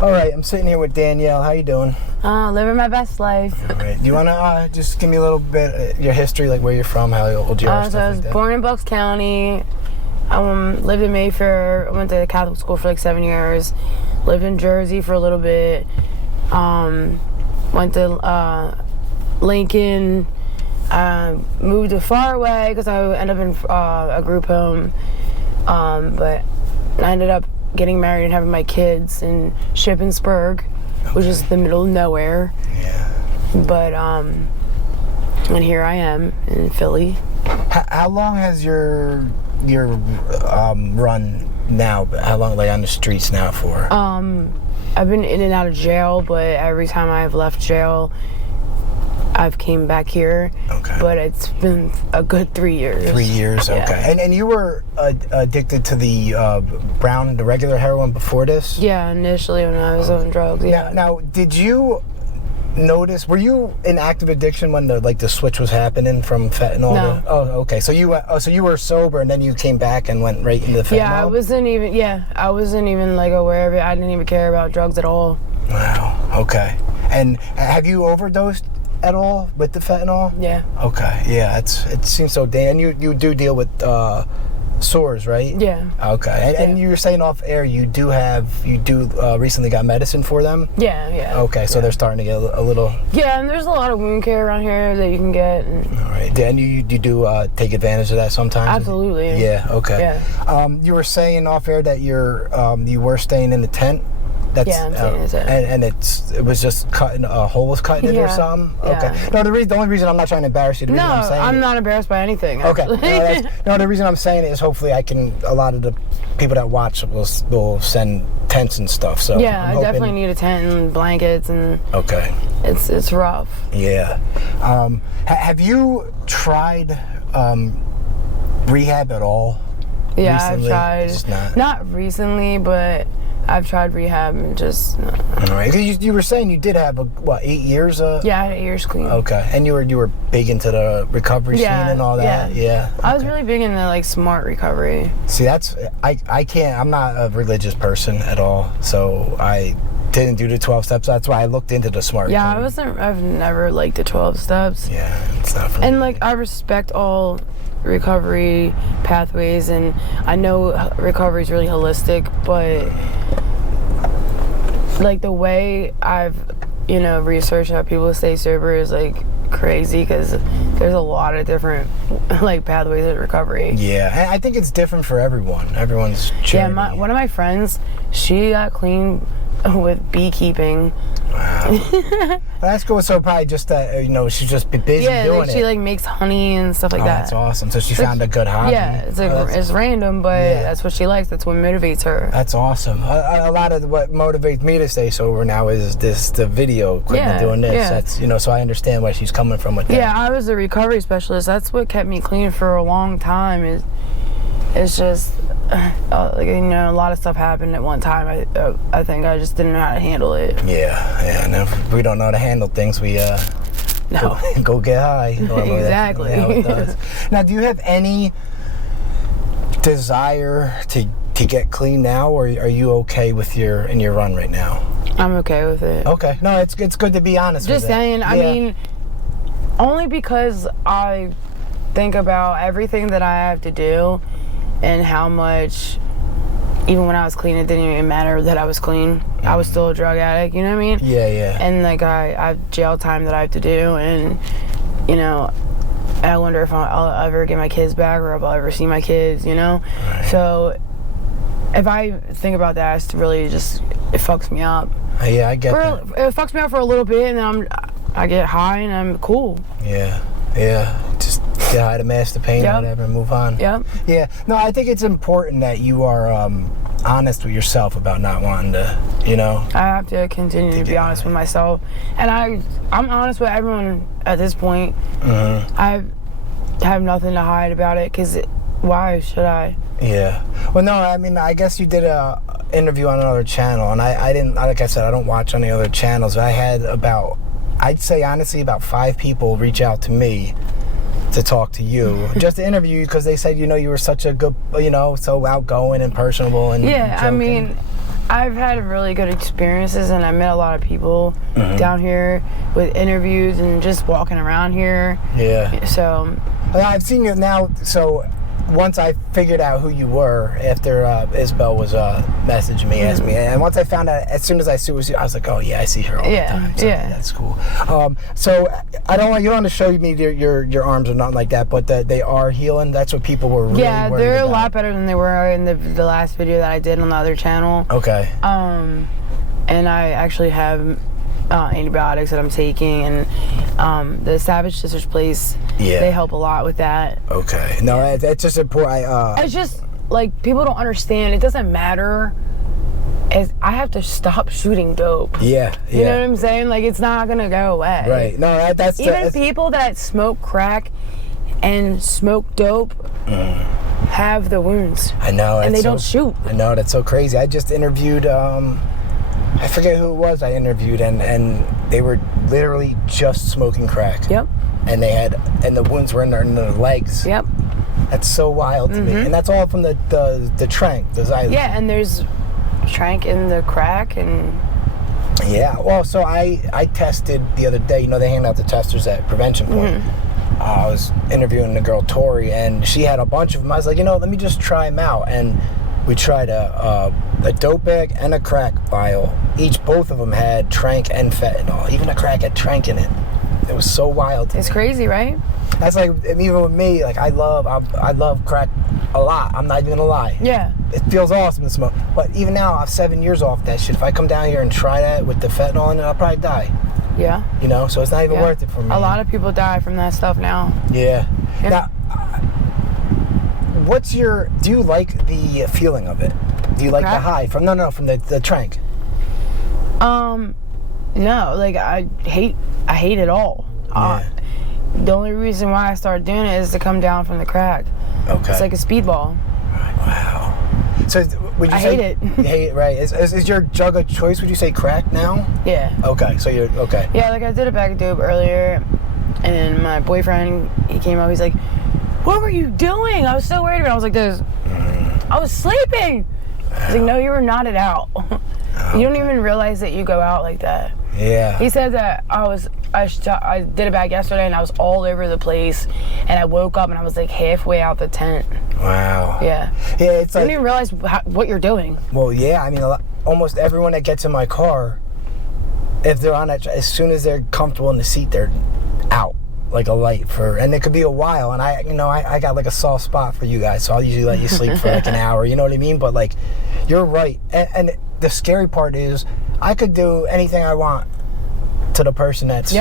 All right, I'm sitting here with Danielle. How you doing? Living my best life. All right. Do you want to just give me a little bit your history, like where you're from, how old you are, So I was born in Bucks County. Lived in Mayfair. I went to Catholic school for like 7 years. Lived in Jersey for a little bit. Went to Lincoln. Moved to far away because I ended up in a group home. But I ended up getting married and having my kids in Shippensburg, which is the middle of nowhere. Yeah. But and here I am in Philly. How long has your run now? How long, like, on the streets now for? I've been in and out of jail, but every time I've left jail, I've came back here. Okay. But it's been a good 3 years. 3 years, okay. Yeah. And you were addicted to the regular heroin before this? Yeah, initially when I was on drugs. Yeah. Now, did you notice? Were you in active addiction when the switch was happening from fentanyl? No. Okay. So you were sober and then you came back and went right into the fentanyl. Yeah, I wasn't even like aware of it. I didn't even care about drugs at all. Wow. Okay. And have you overdosed at all with the fentanyl? Yeah. Okay. Yeah. It seems so. Dan, you do deal with sores, right? Yeah. Okay. And you were saying off air you recently got medicine for them? Yeah. Okay. So they're starting to get a little. Yeah, and there's a lot of wound care around here that you can get. All right. Dan, you do take advantage of that sometimes? Absolutely. Yeah. Okay. Yeah. You were saying off air that you were staying in the tent. Yeah, I'm staying in the tent. And it was just cutting a hole was cutting it or something. Yeah. Okay. No, the only reason I'm not trying to embarrass you. The reason I'm saying I'm not embarrassed by anything. Actually. Okay. The reason I'm saying it is hopefully a lot of the people that watch will send tents and stuff. So yeah, I definitely need a tent and blankets and. Okay. It's rough. Yeah. Have you tried rehab at all? Yeah, recently? I've tried. Not recently, but I've tried rehab and just. All right. You were saying you did have 8 years? Yeah, I had 8 years clean. Okay. And you were big into the recovery scene and all that? Yeah. I was really big into smart recovery. See, I can't. I'm not a religious person at all, so I didn't do the 12 steps. That's why I looked into the smart. Yeah, I've never liked the 12 steps. Yeah, it's not for me. And I respect all recovery pathways, and I know recovery is really holistic, but the way I've researched how people stay sober is crazy, because there's a lot of different pathways of recovery. Yeah, and I think it's different for everyone. Everyone's journey. Yeah, one of my friends, she got clean with beekeeping. Wow. Well, that's cool. So probably just that she's just busy doing it. Yeah, she makes honey and stuff like that. That's awesome. So she found a good hobby. Yeah, it's random, but that's what she likes. That's what motivates her. That's awesome. A lot of what motivates me to stay sober now is the video equipment doing this. Yeah. That's so I understand where she's coming from with that. Yeah, I was a recovery specialist. That's what kept me clean for a long time. It's just a lot of stuff happened at one time. I think I just didn't know how to handle it. Yeah. And if we don't know how to handle things, we go get high. Exactly. That's how it does. Now, do you have any desire to get clean now, or are you okay with your run right now? I'm okay with it. Okay. No, it's good to be honest. Just with saying. It. I mean, only because I think about everything that I have to do. And how much, even when I was clean, it didn't even matter that I was clean. I was still a drug addict, you know what I mean? Yeah. And I have jail time that I have to do, and I wonder if I'll ever get my kids back, or if I'll ever see my kids, Right. So if I think about that, it's really it fucks me up. Yeah, I get that. It fucks me up for a little bit, and then I get high and I'm cool. Yeah. Just get high to mask the pain, or whatever, and move on. Yep. Yeah. No, I think it's important that you are honest with yourself about not wanting to, I have to continue to be honest with myself, and I'm honest with everyone at this point. Mm-hmm. I have nothing to hide about it, because why should I? Yeah. Well, no, I mean, I guess you did a interview on another channel, and I didn't, like I said, I don't watch any other channels. I had I'd say honestly about 5 people reach out to me to talk to you, just to interview you, because they said you were such a good, so outgoing and personable and yeah, joking. I mean, I've had really good experiences, and I met a lot of people down here with interviews and just walking around here. Yeah. So I've seen you now. So once I figured out who you were after Isabel was messaging me, asked me, and once I found out, as soon as I saw it was you, I was like, oh yeah, I see her all the time. So that's cool. So you don't want to show me your arms or nothing like that, but they are healing. That's what people were really worried about. They're a lot better than they were in the last video that I did on the other channel. Okay. And I actually have antibiotics that I'm taking, and the Savage Sisters place, they help a lot with that. Okay. No, that's just important. It's just like people don't understand. It doesn't matter. I have to stop shooting dope. Yeah. You know what I'm saying? Like, it's not gonna go away. Right. No, that's even people that smoke crack and smoke dope have the wounds. I know. And they don't shoot. I know, that's so crazy. I just interviewed I forget who it was I interviewed, and they were literally just smoking crack. Yep. And the wounds were in their legs. Yep. That's so wild to me. And that's all from the trank, the xylitol. Yeah, and there's trank in the crack, and yeah. Well, so I tested the other day. You know, they hand out the testers at Prevention Point. I was interviewing the girl Tori, and she had a bunch of them. I was like, let me just try them out, and we tried a dope bag and a crack vial. Both of them had trank and fentanyl. Even a crack had trank in it. It was so wild. It's crazy, right? That's like, even with me, like I love crack a lot. I'm not even gonna lie. Yeah. It feels awesome to smoke. But even now, I'm 7 years off that shit. If I come down here and try that with the fentanyl in it, I'll probably die. Yeah. So it's not even worth it for me. A lot of people die from that stuff now. Yeah. Now, do you like the feeling of it? Do you like the high from the trank? No, like I hate it all. Yeah. The only reason why I started doing it is to come down from the crack. Okay. It's like a speedball. Wow. So would you I say hate it. You hate it, right? Is your drug of choice? Would you say crack now? Yeah. Okay. So you're okay. Yeah, like I did a bag of dope earlier, and my boyfriend, he came up. He's like, "What were you doing?" I was so worried about it. I was like, "This." I was sleeping. I was like, "No, you were nodded out. You don't even realize that you go out like that." Yeah. He said that I did a bag yesterday, and I was all over the place, and I woke up and I was like halfway out the tent. Wow. Yeah. Yeah, it's you like, don't even realize what you're doing. Well, yeah. I mean, almost everyone that gets in my car, if they're on it, as soon as they're comfortable in the seat, they're out like a light and it could be a while. And I got like a soft spot for you guys, so I'll usually let you sleep for like an hour. You know what I mean? But like, you're right. And the scary part is, I could do anything I want to the person that's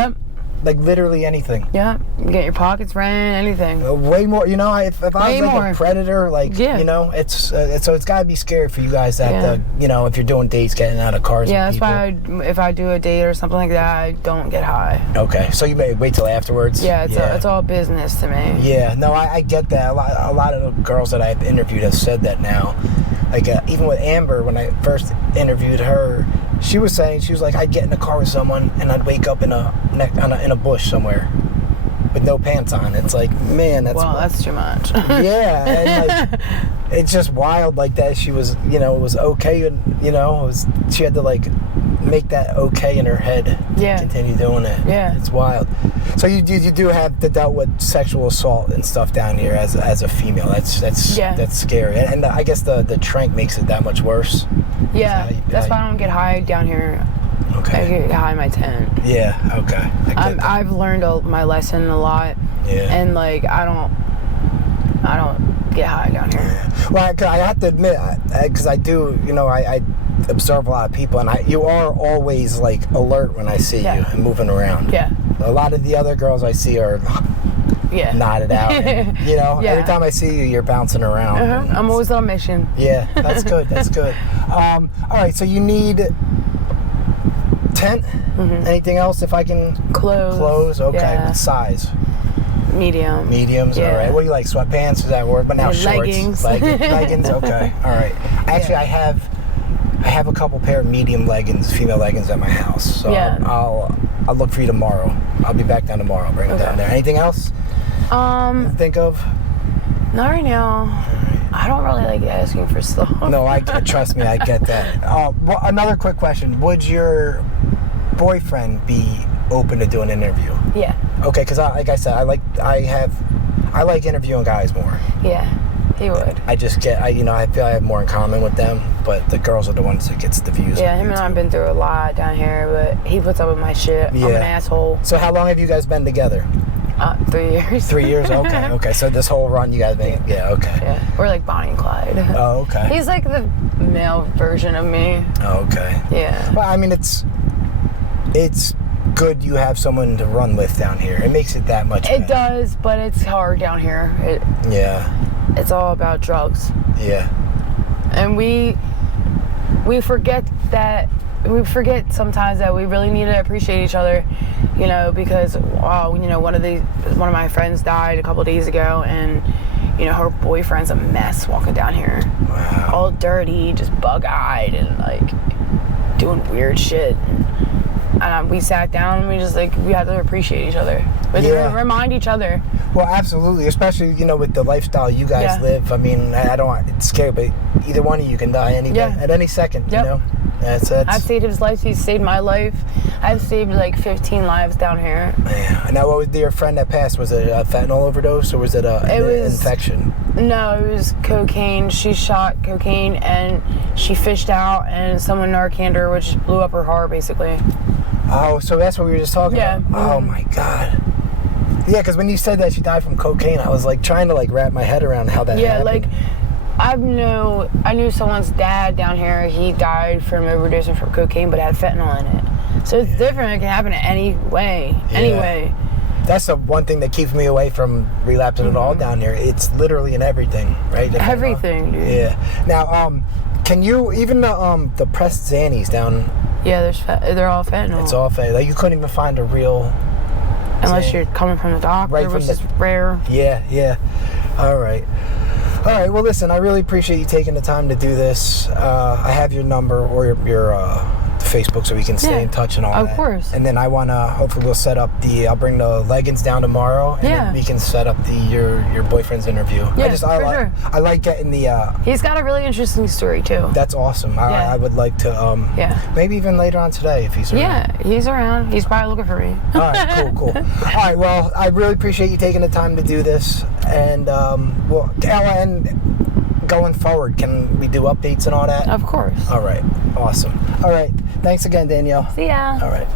like literally anything. Yeah, you get your pockets ran, anything. Way more, if I was like a predator, like it's so it's got to be scary for you guys that if you're doing dates, getting out of cars. Yeah, with that's people. why if I do a date or something like that, I don't get high. Okay, so you may wait till afterwards. Yeah, it's all business to me. Yeah, no, I get that. A lot of the girls that I've interviewed have said that now. Like even with Amber, when I first interviewed her, she was like, I'd get in a car with someone and I'd wake up in a bush somewhere with no pants on. It's like, man, that's too much. Yeah, and like, it's just wild like that. She was, it was okay, and she had to like make that okay in her head. Yeah. Continue doing it. Yeah. It's wild. So you do have to deal with sexual assault and stuff down here as a female. That's scary. And I guess the trank makes it that much worse. Yeah. That's why I don't get high down here. Okay. I get high in my tent. Yeah. Okay. I've learned my lesson a lot. Yeah. And like I don't get high down here. Yeah. Well, I have to admit, because I do, I observe a lot of people, and you are always like alert when I see you and moving around. Yeah. A lot of the other girls I see are nodded out. And, every time I see you, you're bouncing around. I'm always on a mission. Yeah, that's good. That's good. All right, so you need tent. Anything else? If I can clothes. Okay. Yeah. What size? Mediums. Yeah. All right. What do you like? Sweatpants? Is that word? But now shorts. Leggings. Leggings. Okay. All right. Actually, I have a couple pair of medium leggings, female leggings at my house. So I'll look for you tomorrow. I'll be back down tomorrow. I'll bring them down there. Anything else? Think of? Not right now. I don't really like asking for stuff. No, trust me, I get that. Well, another quick question: would your boyfriend be open to doing an interview? Yeah. Okay, because like I said, I like interviewing guys more. Yeah, he would. I feel I have more in common with them, but the girls are the ones that gets the views. Yeah, him and I've been through a lot down here, but he puts up with my shit. Yeah. I'm an asshole. So how long have you guys been together? 3 years. 3 years? Okay, okay. So this whole run you guys been, yeah, okay. Yeah, we're like Bonnie and Clyde. Oh, okay. He's like the male version of me. Oh, okay. Yeah. Well, I mean, it's good you have someone to run with down here. It makes it that much better. It does, but it's hard down here. Yeah. It's all about drugs. Yeah. And we forget sometimes that we really need to appreciate each other, because one of my friends died a couple days ago, and her boyfriend's a mess walking down here. Wow. All dirty, just bug-eyed, and like doing weird shit. And we sat down and we had to appreciate each other. We had to remind each other. Well, absolutely, especially with the lifestyle you guys live. I mean, I don't want it's scary, but either one of you can die at any second. Yep. That's I've saved his life. He's saved my life. I've saved like 15 lives down here. Yeah. Now, what was your friend that passed? Was it a fentanyl overdose or was it an infection? No, it was cocaine. She shot cocaine and she fished out, and someone Narcaned her, which blew up her heart, basically. Oh, so that's what we were just talking about? Oh, my God. Yeah, because when you said that she died from cocaine, I was like trying to wrap my head around how that happened. I knew someone's dad down here. He died from overdosing from cocaine, but had fentanyl in it. So it's different. It can happen any way. Anyway. That's the one thing that keeps me away from relapsing at all down here. It's literally in everything, right? Everything, dude. Yeah. Now, can you even the pressed Xannies down? Yeah, they're all fentanyl. It's all fentanyl. You couldn't even find a real. Unless you're coming from the doctor, which is rare. Yeah. All right. Well, listen, I really appreciate you taking the time to do this. I have your number or your Facebook so we can stay in touch and all that. Of course. And then I want to, hopefully we'll set up I'll bring the leggings down tomorrow and then we can set up your boyfriend's interview. Yeah, sure. I like getting the... He's got a really interesting story too. That's awesome. I would like to, maybe even later on today if he's around. Yeah, he's around. He's probably looking for me. All right, cool. All right, well, I really appreciate you taking the time to do this. And, going forward, can we do updates and all that? Of course. All right. Awesome. All right. Thanks again, Danielle. See ya. All right.